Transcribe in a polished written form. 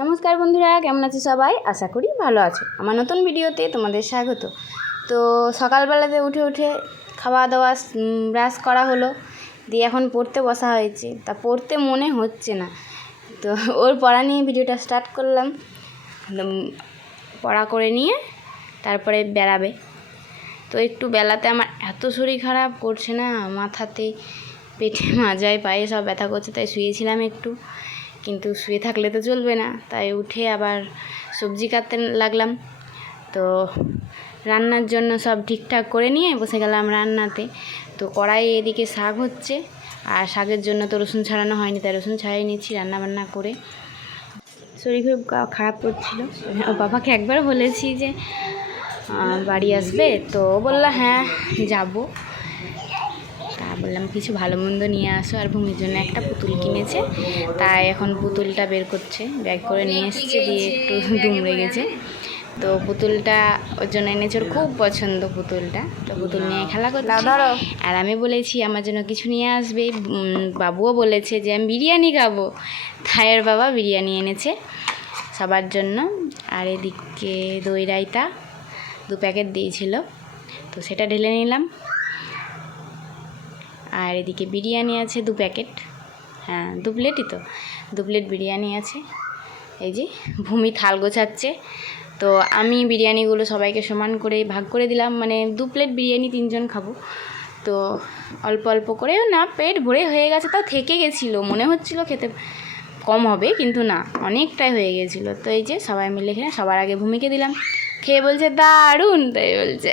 নমস্কার বন্ধুরা, কেমন আছো সবাই? আশা করি ভালো আছো। আমার নতুন ভিডিওতে তোমাদের স্বাগত। তো সকালবেলাতে উঠে খাওয়া দাওয়া ব্রাশ করা হলো, দিয়ে এখন পড়তে বসা হয়েছে। তা পড়তে মনে হচ্ছে না, তো ওর পড়া নিয়ে ভিডিওটা স্টার্ট করলাম। পড়া করে নিয়ে তারপরে বেড়াবে। তো একটু বেলাতে আমার এত শরীর খারাপ করছে না, মাথাতে, পেটে, মাজায়, পায়ে সব ব্যথা করছে, তাই শুয়েছিলাম একটু। কিন্তু শুয়ে থাকলে তো চলবে না, তাই উঠে আবার সবজি কাটতে লাগলাম। তো রান্নার জন্য সব ঠিকঠাক করে নিয়ে বসে গেলাম রান্নাতে। তো কড়াইয়ে এদিকে শাক হচ্ছে, আর শাকের জন্য তো রসুন ছাড়ানো হয়নি, তাই রসুন ছাড়িয়ে নিচ্ছি রান্না করে। শরীর খুব খারাপ করছিল। ও বাবাকে একবার বলেছি যে বাড়ি আসবে, তো বললো হ্যাঁ যাবো। তা বললাম কিছু ভালো মন্দ নিয়ে আসো, আর ভূমির জন্য একটা পুতুল কিনেছে, তাই এখন পুতুলটা বের করছে, ব্যাগ করে নিয়ে এসছে, দিয়ে একটু দুমড়ে গেছে। তো পুতুলটা ওর জন্য এনেছে, ওর খুব পছন্দ পুতুলটা। তো পুতুল নিয়ে খেলা করছে। আর আমি বলেছি আমার জন্য কিছু নিয়ে আসবে। বাবুও বলেছে যে আমি বিরিয়ানি খাবো, তাই ওর বাবা বিরিয়ানি এনেছে সবার জন্য। আর এদিকে দই রায়তা 2 প্যাকেট দিয়েছিল, তো সেটা ঢেলে নিলাম। আর এদিকে বিরিয়ানি আছে 2 প্যাকেট, হ্যাঁ 2 প্লেটই তো, 2 প্লেট বিরিয়ানি আছে। এই যে ভূমি থাল গোছাচ্ছে, তো আমি বিরিয়ানিগুলো সবাইকে সমান করে ভাগ করে দিলাম। মানে 2 প্লেট বিরিয়ানি 3 জন খাবো, তো অল্প অল্প করেও না, পেট ভরে হয়ে গেছে। তাও থেকে গেছিলো, মনে হচ্ছিলো খেতে কম হবে, কিন্তু না, অনেকটাই হয়ে গেছিলো। তো এই যে সবাই মিলে খেয়ে সবার আগে ভূমিকে দিলাম, খেয়ে বলছে দারুণ, তাই বলছে।